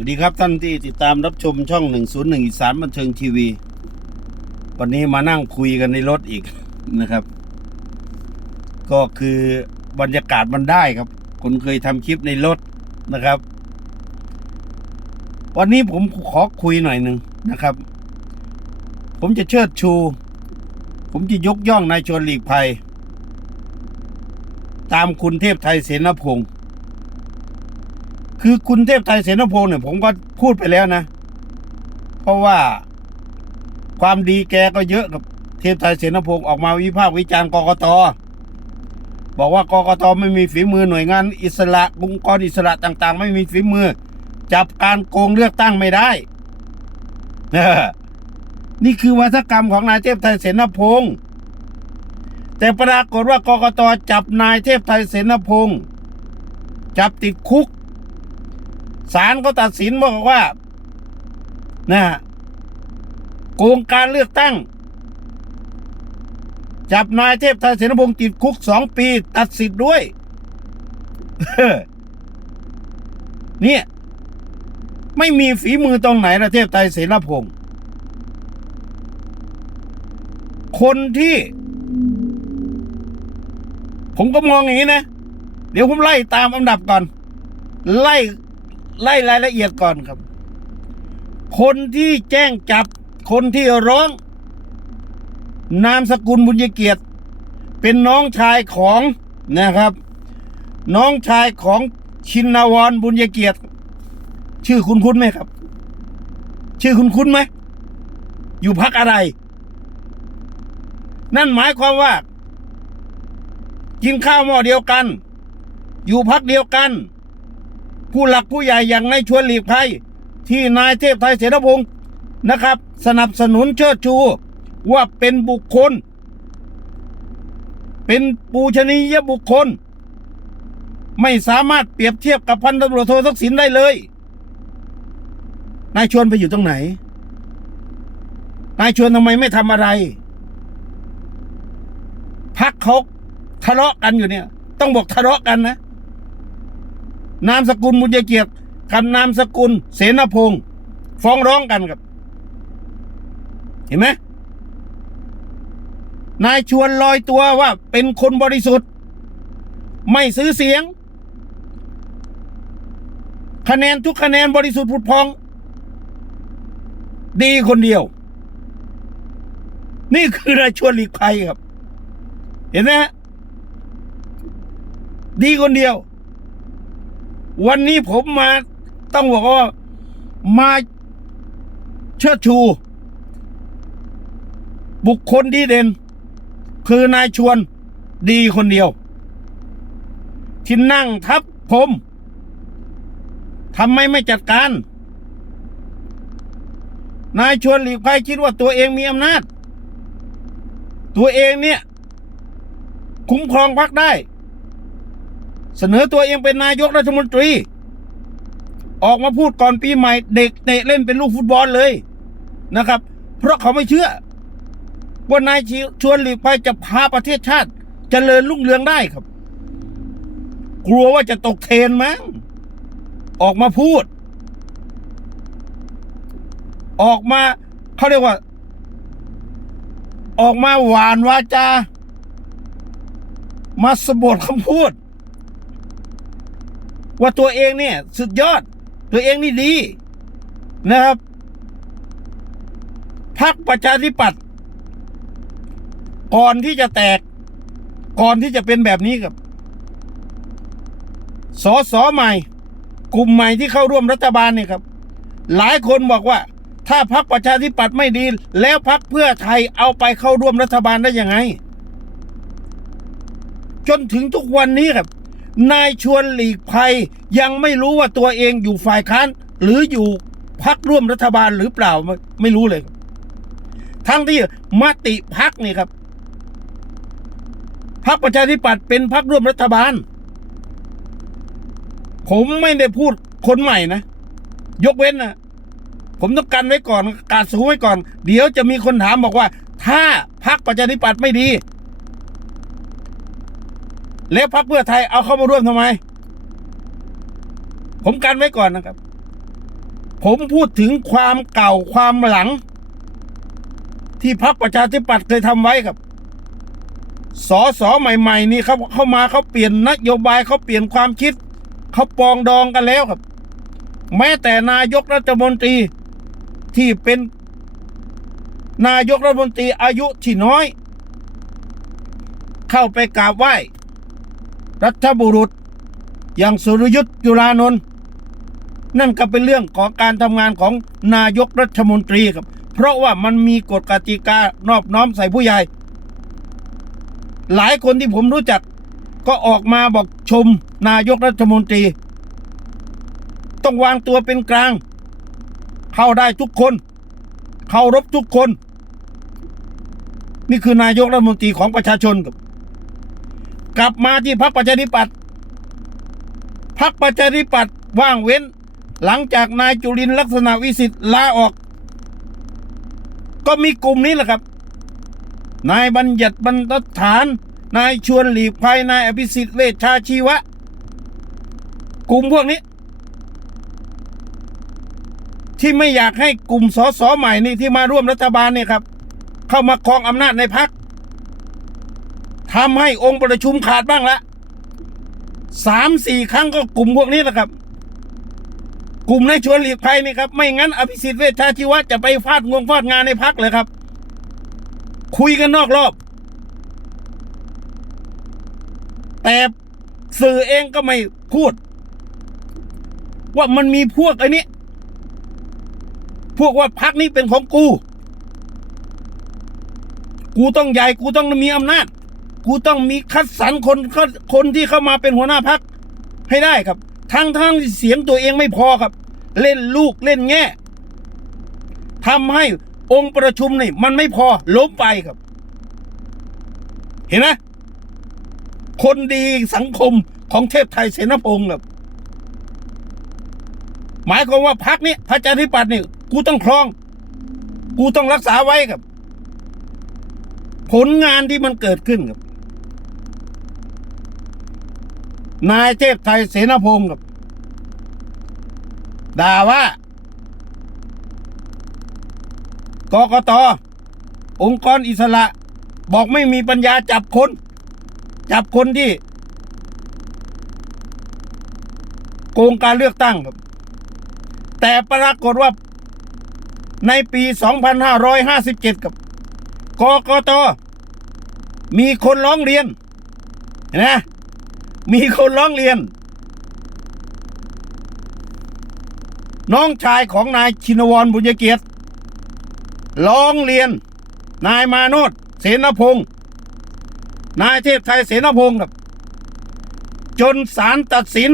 วัสดีครับท่านที่ติดตามรับชมช่อง 101 อีสานบันเทิงทีวี วันนี้มานั่งคุยกันในรถอีกนะครับ ก็คือบรรยากาศมันได้ครับคนเคยทำคลิปในรถนะครับ วันนี้ผมขอคุยหน่อยหนึ่งนะครับ ผมจะเชิดชู ผมจะยกย่องนายชวนหลีกภัย ตามคุณเทพไทยเสนาพงศ์ คือคุณเทพไทยเสนพงศ์เนี่ยผมก็พูดไปแล้วนะ เพราะว่าความดีแกก็เยอะกับเทพไทยเสนพงศ์ออกมาวิพากษ์วิจารณ์กกตบอกว่ากกตไม่มีฝีมือหน่วยงาน อิสระองค์กรอิสระต่าง ๆ ไม่มีฝีมือ จับการโกงเลือกตั้งไม่ได้นี่คือวัฒกรรมของนายเทพไทยเสนพงศ์แต่ปรากฏว่ากกตจับนายเทพไทยเสนพงศ์จับติดคุก ศาลก็ตัดสินบอกว่านะฮะโกงการเลือกตั้ง จับนายเทพไทยเสนพงศ์ติดคุกสองปี ตัดสิทธิ์ด้วยเนี่ย ไม่มีฝีมือตรงไหนนะเทพไทยเสนพงศ์คนที่ ผมก็มองอย่างนี้นะ เดี๋ยวผมไล่ตามอันดับก่อน ไล่ ไล่รายละเอียดก่อนครับ คนที่แจ้งจับ คนที่ร้อง นามสกุลบุญเกียรติ เป็นน้องชายของนะครับ น้องชายของชินวรบุญเกียรติ ชื่อคุณคุ้นไหมครับ ชื่อคุณคุ้นไหม อยู่พักอะไร นั่นหมายความว่า กินข้าวหม้อเดียวกัน อยู่พักเดียวกัน ผู้หลักผู้ใหญ่อย่างนายชวนหลีกภัยที่นายเทพไทยเสนพงศ์นะครับ สนับสนุนเชิดชูว่าเป็นบุคคล เป็นปูชนียบุคคล ไม่สามารถเปรียบเทียบกับพันตำรวจโททักษิณได้เลย นายชวนไปอยู่ตรงไหน นายชวนทำไมไม่ทำอะไร พักเขาทะเลาะกันอยู่เนี่ย ต้องบอกทะเลาะกันนะ นามสกุลบุญเกียรติกับนามสกุลเสนาพงศ์ฟ้องร้องกันครับ เห็นไหมนายชวนลอยตัวว่าเป็นคนบริสุทธิ์ ไม่ซื้อเสียง คะแนนทุกคะแนนบริสุทธิ์ผุดพอง ดีคนเดียว นี่คือนายชวนหลีกภัยครับ เห็นไหมฮะดีคนเดียว วันนี้ผมมาต้องบอกว่ามาเชิดชู บุคคลดีเด่น คือนายชวนดีคนเดียวที่นั่งทับผมทำไมไม่จัดการ นายชวนหลีกภัยคิดว่าตัวเองมีอำนาจ ตัวเองเนี่ย คุ้มครองพักได้ เสนอตัวเองเป็นนายกรัฐมนตรี ออกมาพูดก่อนปีใหม่เด็กเตะเล่นเป็นลูกฟุตบอลเลยนะครับ เพราะเขาไม่เชื่อ ว่านายชวนหลีกภัยจะพาประเทศชาติจเจริญรุ่งเรืองได้ครับ กลัวว่าจะตกเทนมั้งออกมาพูด ออกมาเขาเรียกว่า ออกมาหวานวาจา มาสะบดคำพูด ว่าตัวเองเนี่ย สุดยอด ตัวเองนี่ดีนะครับพักประชาธิปัตย์ก่อนที่จะแตก ก่อนที่จะเป็นแบบนี้ครับสอสอใหม่ กลุ่มใหม่ที่เข้าร่วมรัฐบาลเนี่ยครับ หลายคนบอกว่า ถ้าพักประชาธิปัตย์ไม่ดี แล้วพักเพื่อไทยเอาไปเข้าร่วมรัฐบาลได้ยังไง จนถึงทุกวันนี้ครับ นายชวนหลีกภัยยังไม่รู้ว่าตัวเองอยู่ฝ่ายค้าน หรืออยู่พักร่วมรัฐบาลหรือเปล่าไม่รู้เลย ทั้งที่มติพักนี่ครับพักประชาธิปัตย์เป็นพักร่วมรัฐบาล ผมไม่ได้พูดคนใหม่นะ ยกเว้นนะผมต้องกันไว้ก่อนกาดสูงไว้ก่อน เดี๋ยวจะมีคนถามบอกว่า ถ้าพักประชาธิปัตย์ไม่ดี แล้วพักเพื่อไทยเอาเข้ามาร่วมทำไม ผมกันไว้ก่อนนะครับ ผมพูดถึงความเก่าความหลัง ที่พรรคประชาธิปัตย์เคยทำไว้ครับสอสอใหม่ ๆ นี่เขาเข้ามาเขาเปลี่ยนนโยบายเขาเปลี่ยนความคิดเขาปองดองกันแล้วครับ แม้แต่นายกรัฐมนตรีที่เป็นนายกรัฐมนตรีอายุที่น้อย เข้าไปกราบไหว้ รัฐบุรุษ อย่างสุรยุทธ์จุลานนท์นั่นก็เป็นเรื่องของการทำงานของนายกรัฐมนตรีครับ เพราะว่ามันมีกฎกติกานอบน้อมใส่ผู้ใหญ่ หลายคนที่ผมรู้จักก็ออกมาบอกชมนายกรัฐมนตรี ต้องวางตัวเป็นกลาง เข้าได้ทุกคนเคารพทุกคน นี่คือนายกรัฐมนตรีของประชาชนครับ กลับมาที่พรรคประชาธิปัตย์พรรคประชาธิปัตย์ว่างเว้น หลังจากนายจุลินลักษณะวิสิทธิ์ลาออก ก็มีกลุ่มนี้แหละครับ นายบัญญัติบรรทัดฐาน นายชวนหลีกภัยนายอภิสิทธิ์เวชชาชีวะ กลุ่มพวกนี้ ที่ไม่อยากให้กลุ่มสสใหม่นี่ที่มาร่วมรัฐบาลเนี่ยครับ เข้ามาครองอำนาจในพัก ทำให้องค์ประชุมขาดบ้างละสามสี่ครั้งก็กลุ่มพวกนี้แหละครับ กลุ่มนายชวนหลีกภัยนี่ครับ ไม่งั้นอภิสิทธิ์เวชชาชีวะจะไปฟาดงวงฟาดงานในพักเลยครับ คุยกันนอกรอบ แต่สื่อเองก็ไม่พูด ว่ามันมีพวกไอ้นี้ พวกว่าพักนี้เป็นของกู กูต้องใหญ่กูต้องมีอำนาจ กูต้องมีคัดสรรคนคนที่เข้ามาเป็นหัวหน้าพักให้ได้ครับ ทั้งทั้งเสียงตัวเองไม่พอครับ เล่นลูกเล่นแง่ทำให้องค์ประชุมนี่มันไม่พอล้มไปครับ เห็นไหมคนดีสังคมของเทพไทยเสนพงศ์ครับ หมายความว่าพักนี้พระจาธิปัตย์นี่กูต้องครอง กูต้องรักษาไว้ครับ ผลงานที่มันเกิดขึ้นครับ นายเทพไทยเสนพงศ์ครับด่าว่ากกตองค์กรอิสระ บอกไม่มีปัญญาจับคน จับคนที่โกงการเลือกตั้งครับ แต่ปรากฏว่าในปี 2557 กับกกตมีคนร้องเรียนนไห มีคนร้องเรียน น้องชายของนายชินวรบุญเกียรติร้องเรียน นายมาโนดเสนพงศ์นายเทพไทยเสนพงศ์ครับ จนศาลตัดสิน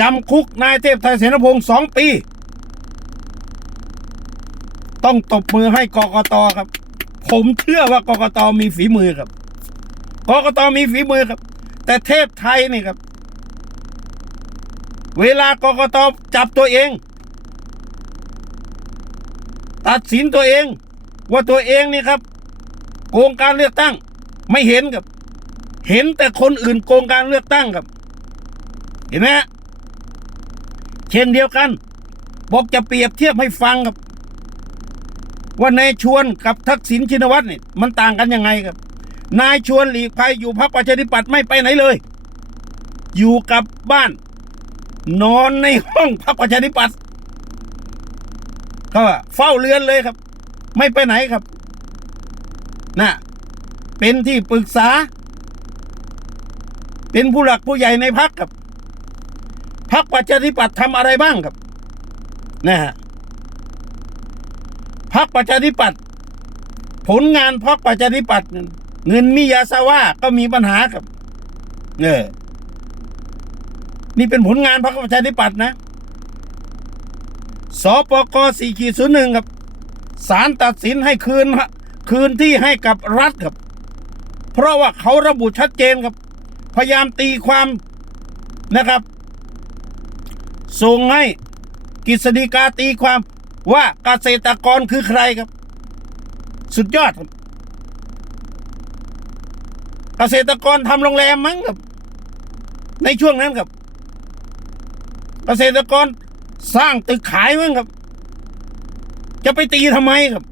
จำคุกนายเทพไทยเสนพงศ์สองปี ต้องตบมือให้กกตครับ ผมเชื่อว่ากกตมีฝีมือครับ กกตมีฝีมือครับ แต่เทพไทยนี่ครับ เวลากกตจับตัวเอง ตัดสินตัวเอง ว่าตัวเองนี่ครับ โกงการเลือกตั้ง ไม่เห็นครับ เห็นแต่คนอื่นโกงการเลือกตั้งครับ เห็นไหมเช่นเดียวกัน บอกจะเปรียบเทียบให้ฟังครับ ว่านายชวนกับทักษิณชินวัตรนี่มันต่างกันยังไงครับ นายชวนหลีกภัยอยู่พรรคประชาธิปัตย์ไม่ไปไหนเลย อยู่กับบ้าน นอนในห้องพรรคประชาธิปัตย์เขาเฝ้าเรือนเลยครับ ไม่ไปไหนครับนะเป็นที่ปรึกษา เป็นผู้หลักผู้ใหญ่ในพรรครับพรรคประชาธิปัตย์ทำอะไรบ้างครับนะฮะพรรคประชาธิปัตย์ผลงานพรรคประชาธิปัตย์ เงินมิยาซาว่าก็มีปัญหาครับเออนี่เป็นผลงานพรรคประชาธิปัตย์นะสปกสี่ขีดศูนย์หนึ่งครับศาลตัดสินให้คืนคืนที่ให้กับรัฐครับ เพราะว่าเขาระบุชัดเจนครับ พยายามตีความนะครับ ส่งให้กฤษฎีกาตีความว่าเกษตรกรคือใครครับ สุดยอดครับ เกษตรกรทำโรงแรมมั้งครับ ในช่วงนั้นครับ เกษตรกรสร้างตึกขายมั้งครับ จะไปตีทำไมครับ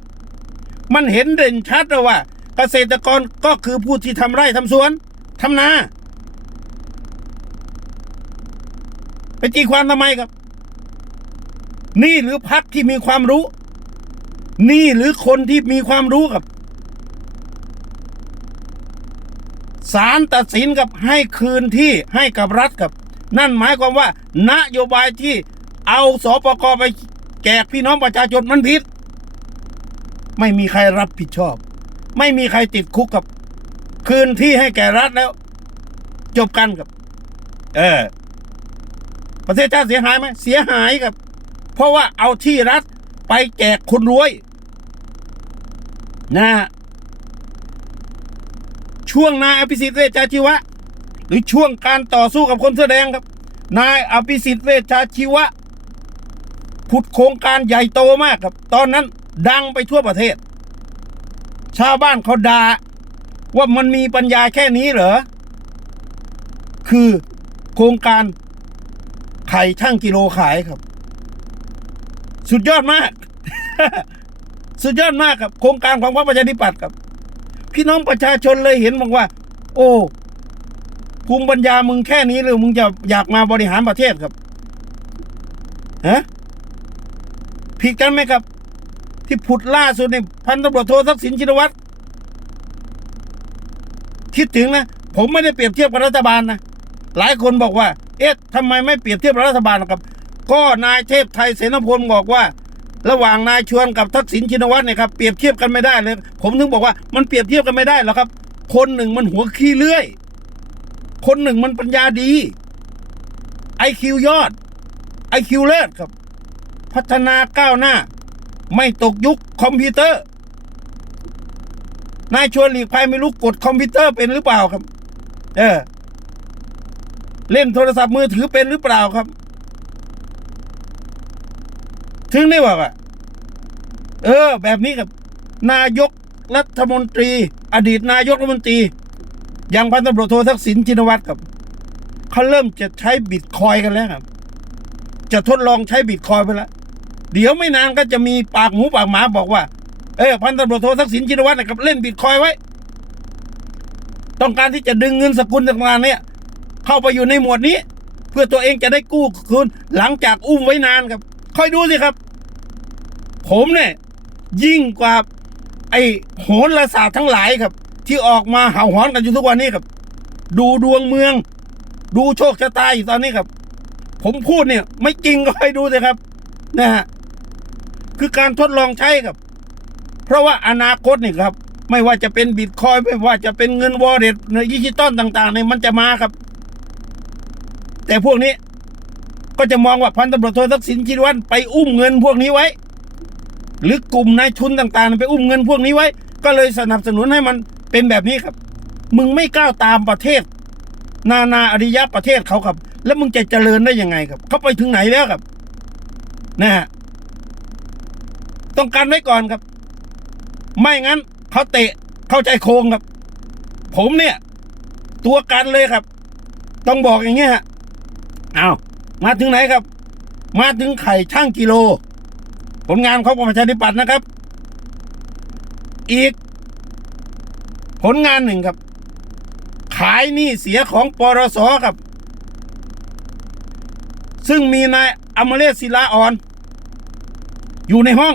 มันเห็นเด่นชัดเลยว่า เกษตรกรก็คือผู้ที่ทำไร่ทำสวนทำนาไปตีความทำไมครับ นี่หรือพักที่มีความรู้ นี่หรือคนที่มีความรู้ครับ ศาลตัดสินกับให้คืนที่ให้กับรัฐครับ นั่นหมายความว่า นโยบายที่เอาสปกไปแจกพี่น้องประชาชนมันผิด ไม่มีใครรับผิดชอบ ไม่มีใครติดคุกกับ คืนที่ให้แก่รัฐแล้ว จบกันครับ เออ ประเทศชาติเสียหายไหมเสียหายครับ เพราะว่าเอาที่รัฐไปแจกคนรวย นะ ช่วงนายอภิสิทธิ์เวชชาชีวะ หรือช่วงการต่อสู้กับคนเสื้อแดงครับ นายอภิสิทธิ์เวชชาชีวะผุดโครงการใหญ่โตมากครับ ตอนนั้นดังไปทั่วประเทศ ชาวบ้านเขาด่าว่ามันมีปัญญาแค่นี้เหรอ คือโครงการไข่ช่างกิโลขายครับ สุดยอดมาก สุดยอดมากครับ โครงการของพรรคประชาธิปัตย์ครับ พี่น้องประชาชนเลยเห็นบอกว่า โอ้ภูมิปัญญามึงแค่นี้เลยมึงจะอยากมาบริหารประเทศครับฮะผิดกันไหมครับ ที่ผุดล่าสุดในพันตำรวจโททักษิณชินวัตรคิดถึงนะผมไม่ได้เปรียบเทียบกับรัฐบาลนะหลายคนบอกว่า เอ๊ะทำไมไม่เปรียบเทียบกับรัฐบาลครับ ก็นายเทพไทยเสนพลบอกว่า ระหว่างนายชวนกับทักษิณชินวัตรเนี่ยครับเปรียบเทียบกันไม่ได้เลย ผมถึงบอกว่ามันเปรียบเทียบกันไม่ได้หรอกครับ คนหนึ่งมันหัวขี้เลื่อย คนหนึ่งมันปัญญาดีไอคิวยอดไอคิวเลิศครับ พัฒนาก้าวหน้า ไม่ตกยุคคอมพิวเตอร์นายชวนหลีกภัยไม่รู้กดคอมพิวเตอร์เป็นหรือเปล่าครับ เออ เล่นโทรศัพท์มือถือเป็นหรือเปล่าครับ ถึงได้บอกว่าเออ แบบนี้ครับนายกรัฐมนตรี อดีตนายกรัฐมนตรี อย่างพันตำรวจโททักษิณชินวัตรครับเขาเริ่มจะใช้บิตคอยกันแล้วครับ จะทดลองใช้บิตคอยไปแล้วเดี๋ยวไม่นานก็จะมีปากหมูปากหมาบอกว่า เออพันตำรวจโททักษิณชินวัตรนะครับเล่นบิตคอยไว้ ต้องการที่จะดึงเงินสกุลต่างๆเนี่ย เข้าไปอยู่ในหมวดนี้ เพื่อตัวเองจะได้กู้คืนหลังจากอุ้มไว้นานครับคอยดูสิครับ ผมเนี่ยยิ่งกว่า ไอ้โหนศาสตร์ทั้งหลายครับ ที่ออกมาเห่าหอนกันอยู่ทุกวันนี้ครับ ดูดวงเมือง ดูโชคชะตาอยู่ตอนนี้ครับ ผมพูดเนี่ย ไม่จริงก็ให้ดูสิครับนะฮะคือการทดลองใช้ครับ เพราะว่าอนาคตนี่ครับ ไม่ว่าจะเป็นบิตคอยไม่ว่าจะเป็นเงินวอลเล็ตในดิจิตอลต่างๆเนี่ยมันจะมาครับ แต่พวกนี้ก็จะมองว่าพันตำรวจโททักษิณชินวัตรไปอุ้มเงินพวกนี้ไว้ หรือกลุ่มนายทุนต่างๆ ไปอุ้มเงินพวกนี้ไว้ ก็เลยสนับสนุนให้มันเป็นแบบนี้ครับ มึงไม่ก้าวตามประเทศ นานาอริยะประเทศเขาครับ แล้วมึงจะเจริญได้ยังไงครับ เขาไปถึงไหนแล้วครับนะฮะต้องการไว้ก่อนครับ ไม่งั้นเขาเตะเข้าใจโครงครับ ผมเนี่ย ตัวกันเลยครับ ต้องบอกอย่างเงี้ยฮะเอามาถึงไหนครับ มาถึงไข่ช่างกิโล ผลงานของประชาธิปัตย์นะครับ อีก ผลงานหนึ่งครับ ขายหนี้เสียของปรสครับ ซึ่งมีนายอมเลศศิลาอ่อน อยู่ในห้อง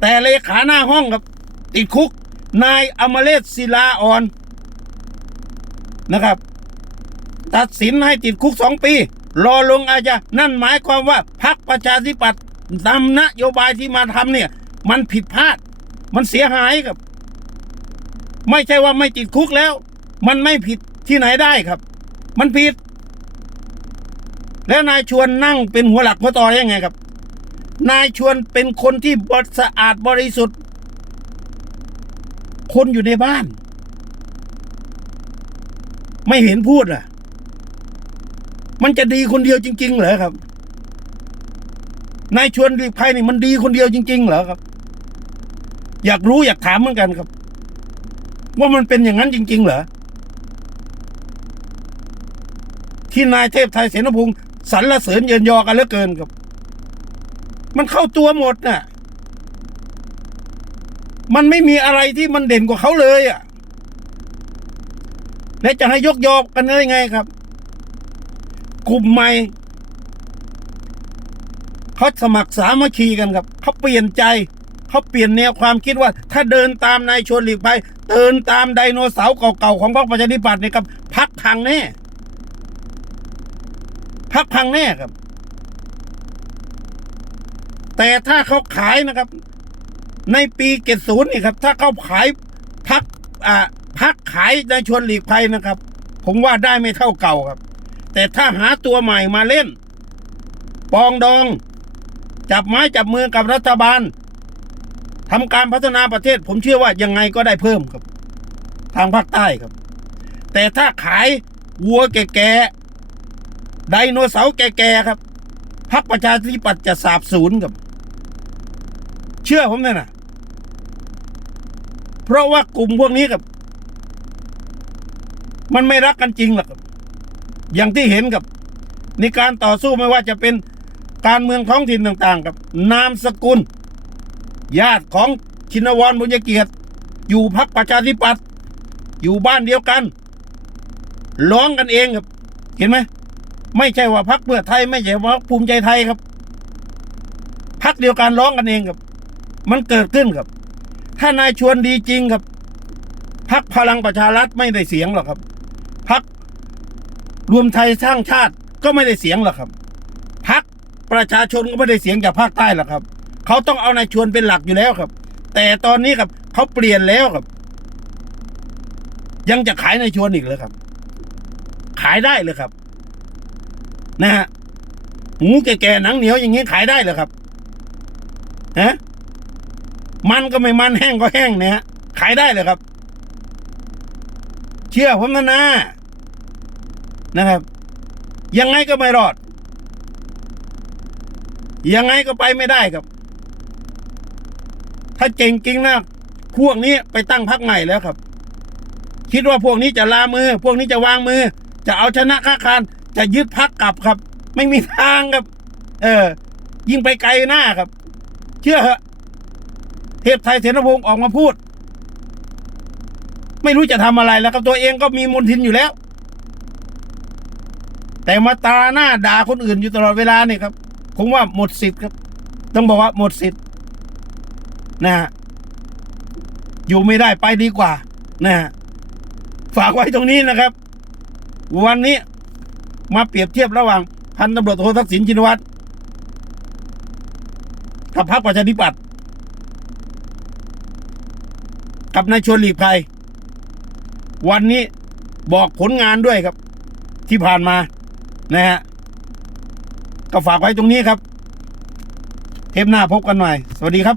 แต่เลขาหน้าห้องครับ ติดคุก นายอมเลศศิลาอ่อนนะครับ ตัดสินให้ติดคุกสองปี รอลงอาญานั่นหมายความว่าพรรคประชาธิปัตย์ นำนโยบายที่มาทำเนี่ย มันผิดพลาด มันเสียหายครับ ไม่ใช่ว่าไม่ติดคุกแล้ว มันไม่ผิดที่ไหนได้ครับ มันผิด แล้วนายชวนนั่งเป็นหัวหลักหัวต่อได้ยังไงครับ นายชวนเป็นคนที่บริสะอาดบริสุทธิ์ คนอยู่ในบ้าน ไม่เห็นพูดอะ มันจะดีคนเดียวจริง ๆ เหรอครับ นายชวนหลีกภัยนี่มันดีคนเดียวจริง ๆ เหรอครับ อยากรู้อยากถามเหมือนกันครับ ว่ามันเป็นอย่างนั้นจริง ๆ เหรอที่นายเทพไทยเสนพงศ์สรรเสริญเยินยอกันเหลือเกินครับ มันเข้าตัวหมดน่ะ มันไม่มีอะไรที่มันเด่นกว่าเขาเลยอะและจะให้ยกยอกันได้ไงครับ กลุ่มใหม่ เขาสมัครสามัคคีกันครับเขาเปลี่ยนใจเขาเปลี่ยนแนวความคิดว่า ถ้าเดินตามนายชวนหลีกภัยเดินตามไดโนเสาร์เก่าๆของพรรคประชาธิปัตย์เนี่ยครับพักพังแน่พักพังแน่ครับ แต่ถ้าเขาขายนะครับ ในปีเกตศูนย์นี่ครับ ถ้าเขาขายพักอ่าพักขายในชวนหลีกภัยนะครับ ผมว่าได้ไม่เท่าเก่าครับ แต่ถ้าหาตัวใหม่มาเล่น ปองดอง จับไม้จับมือกับรัฐบาลทำการพัฒนาประเทศ ผมเชื่อว่ายังไงก็ได้เพิ่มครับ ทางภาคใต้ครับ แต่ถ้าขายวัวแก่ๆไดโนเสาร์แก่ๆครับพรรคประชาธิปัตย์จะสาบสูญครับ เชื่อผมเนี่ยนะเพราะว่ากลุ่มพวกนี้ครับ มันไม่รักกันจริงหรอกครับอย่างที่เห็นกับ ในการต่อสู้ไม่ว่าจะเป็น การเมืองท้องถิ่นต่างๆ กับนามสกุล ญาติของชินวรบุญเกียรติ อยู่พักประชาธิปัตย์อยู่บ้านเดียวกันร้องกันเองครับเห็นไหมไม่ใช่ว่าพักเพื่อไทย ไม่ใช่ว่าภูมิใจไทยครับพักเดียวกันร้องกันเองครับ มันเกิดขึ้นครับ ถ้านายชวนดีจริงครับพักพลังประชารัฐไม่ได้เสียงหรอกครับพักรวมไทยสร้างชาติก็ไม่ได้เสียงหรอกครับ ประชาชนก็ไม่ได้เสียงจากภาคใต้หรอกครับ เขาต้องเอานายชวนเป็นหลักอยู่แล้วครับ แต่ตอนนี้ครับเขาเปลี่ยนแล้วครับ ยังจะขายนายชวนอีกเลยครับ ขายได้เลยครับ นะฮะหมูแก่ๆหนังเหนียวอย่างนี้ขายได้เลยครับฮะมันก็ไม่มันแห้งก็แห้งเนี่ยขายได้เลยครับ เชื่อผมนะนะนะครับ ยังไงก็ไม่รอด ยังไงก็ไปไม่ได้ครับ ถ้าเจ๋งจริงนะพวกนี้ไปตั้งพักใหม่แล้วครับ คิดว่าพวกนี้จะลามือ พวกนี้จะวางมือ จะเอาชนะค้าคารจะยึดพักกลับครับ ไม่มีทางครับ เออ ยิ่งไปไกลหน้าครับ เชื่อเหอะเทพไทยเสนพงศ์ออกมาพูด ไม่รู้จะทำอะไรแล้วครับตัวเองก็มีมนทินอยู่แล้ว แต่มาตาหน้าด่าคนอื่นอยู่ตลอดเวลาเนี่ยครับ ผมว่าหมดสิทธิ์ครับ ต้องบอกว่าหมดสิทธิ์นะฮะอยู่ไม่ได้ไปดีกว่านะฮะฝากไว้ตรงนี้นะครับ วันนี้มาเปรียบเทียบระหว่าง พันตำรวจโททักษิณชินวัตรกับพรรคประชาธิปัตย์กับนายชวนหลีกภัย วันนี้บอกผลงานด้วยครับ ที่ผ่านมานะฮะ ก็ฝากไว้ตรงนี้ครับ เทปหน้าพบกันหน่อยสวัสดีครับ